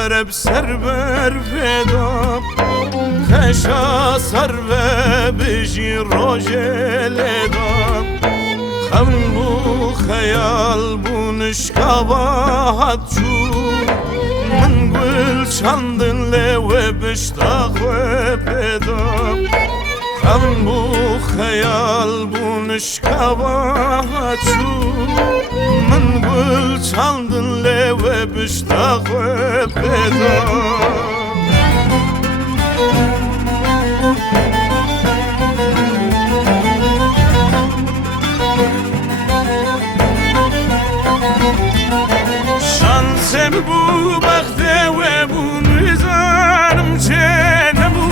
وره بسر بر فدا خشا سر و بجی روژه لدا خم بو خیال بو نشکاوات چون من گل چندن لو بشتاق و پیدا خم بو خیال بو نشکاوات چون من گل چندن لو بشتاق و پیدا شانسم بو بخته و بو نزارم چه نبو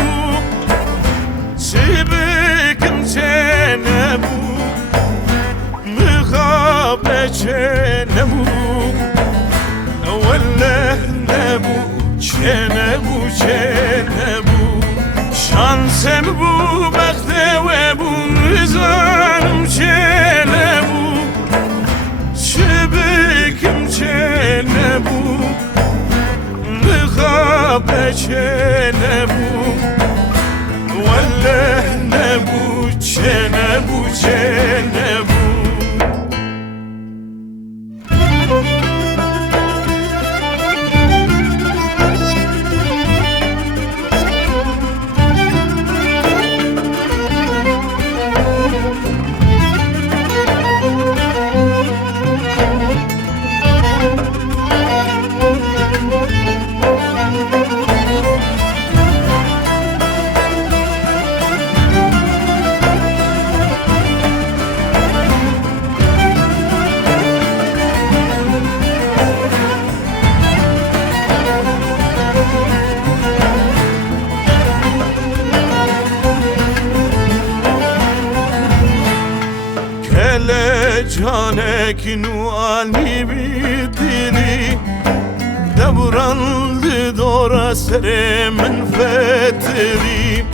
چه بکم چه نبو مخابه چه نبو وله نبو چه نبو چه نبو شانسم بو بخته و بو نزارم چه نبو چه بکم چه نبو مخابه چه نبو وله نبو چه نبو چه نبو جانك نواني بديني دبران دور سر من فتري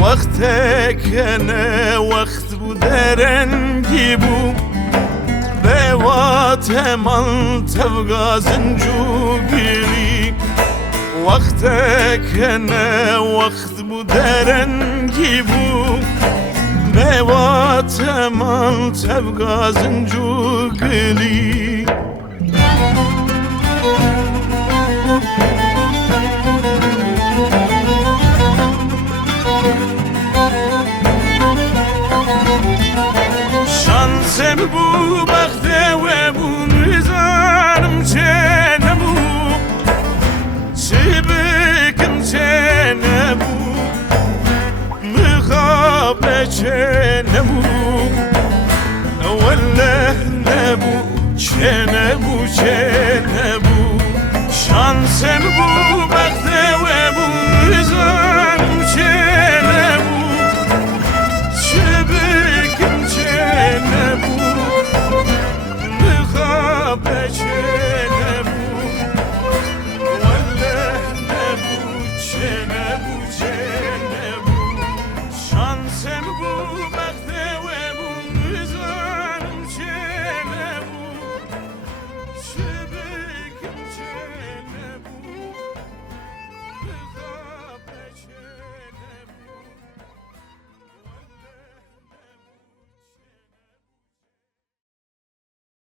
وقتك انا وقت بدرن جيبو بوات من تبقى زنجو قلي وقتك انا وقت بدرن جيبو بوات من تبقى زنجو قلي شانسم بو بخته و بو نزارم چه نبو چه بکم چه نبو مخابه چه نبو وله نبو چه نبو چه نبو شانسم بو بخته